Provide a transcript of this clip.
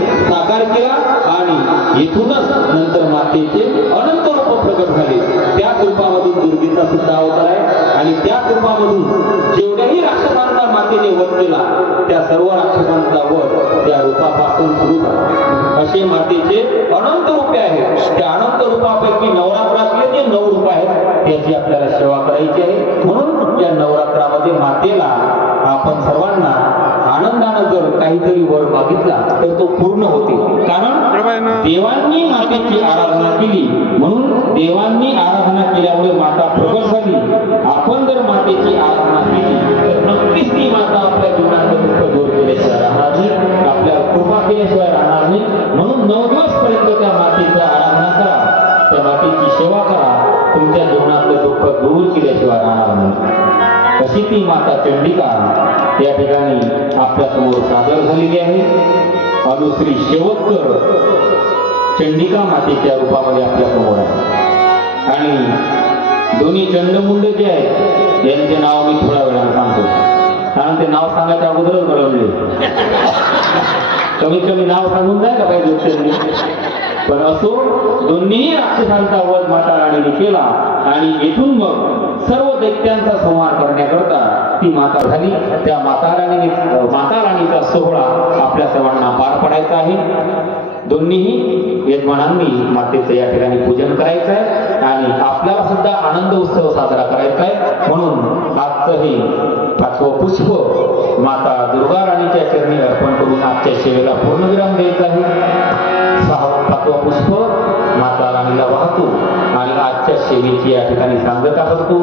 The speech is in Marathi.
साकार केला आणि येथूनच नंतर मातेचे अनंत रूप प्रकट झाले। त्या रूपामधून दुर्गेचा सुद्धा अवतार आहे आणि त्या रूपामधून जेवढ्याही राक्षसांना मातेने वध केला त्या सर्व राक्षसांचा वध त्या रूपापासून सुरू झाला। असे मातेचे अनंत रूपे आहेत। त्या अनंत रूपापैकी नवरात्रातले जे 9 रूप आहेत त्याची आपल्याला सेवा करायची आहे। म्हणून या नवरात्रामध्ये मातेला आपण सर्वांना आनंदाने जर काहीतरी वर मागितला तर तो पूर्ण होते। कारण देवांनी मातेची आराधना केली म्हणून देवांनी आराधना केल्यामुळे माता प्रकट झाली। आपण जर मातेची आराधना केली तर नक्कीच ती माता आपल्या जीवनातलं दुःख दूर केल्याशिवाय राहणार नाही, आपल्या कृपा केल्याशिवाय राहणार नाही। म्हणून 9 दिवस पर्यंत त्या मातेची आराधना करा, त्या मातेची सेवा करा, तुमच्या जीवनातलं दुःख दूर केल्याशिवाय राहणार नाही। अशी ती माता चंडिका या ठिकाणी आपल्या समोर सादर झालेली आहे। अनुश्री शेवटकर चंडिका मातेच्या रूपामध्ये आपल्या समोर आहे आणि दोन्ही चंडमुंड जे आहेत यांचे नाव मी थोड्या वेळाने सांगतो, कारण ते नाव सांगायच्या अगोदरच बळवले। कमीत कमी नाव सांगून जायला पाहिजे। पण असो, दोन्ही राक्षसांचा वध माता राणीने केला आणि येथून मग सर्व दैत्यांचा संहार करण्याकरता ती माता झाली। त्या माता राणीचा सोहळा आपल्या सर्वांना पार पडायचा आहे। दोन्हीही यजमानांनी मातेचं या ठिकाणी पूजन करायचं आहे आणि आपल्याला सुद्धा आनंद उत्सव साजरा करायचा आहे। म्हणून आजचं हे 5वं पुष्प माता दुर्गा राणीच्या चरणी अर्पण करून आजच्या सेवेला पूर्णविराम द्यायचा आहे। 5वं पुष्प माता राणीला वाहतो आणि आजच्या सेवेची या ठिकाणी सांगता करतो।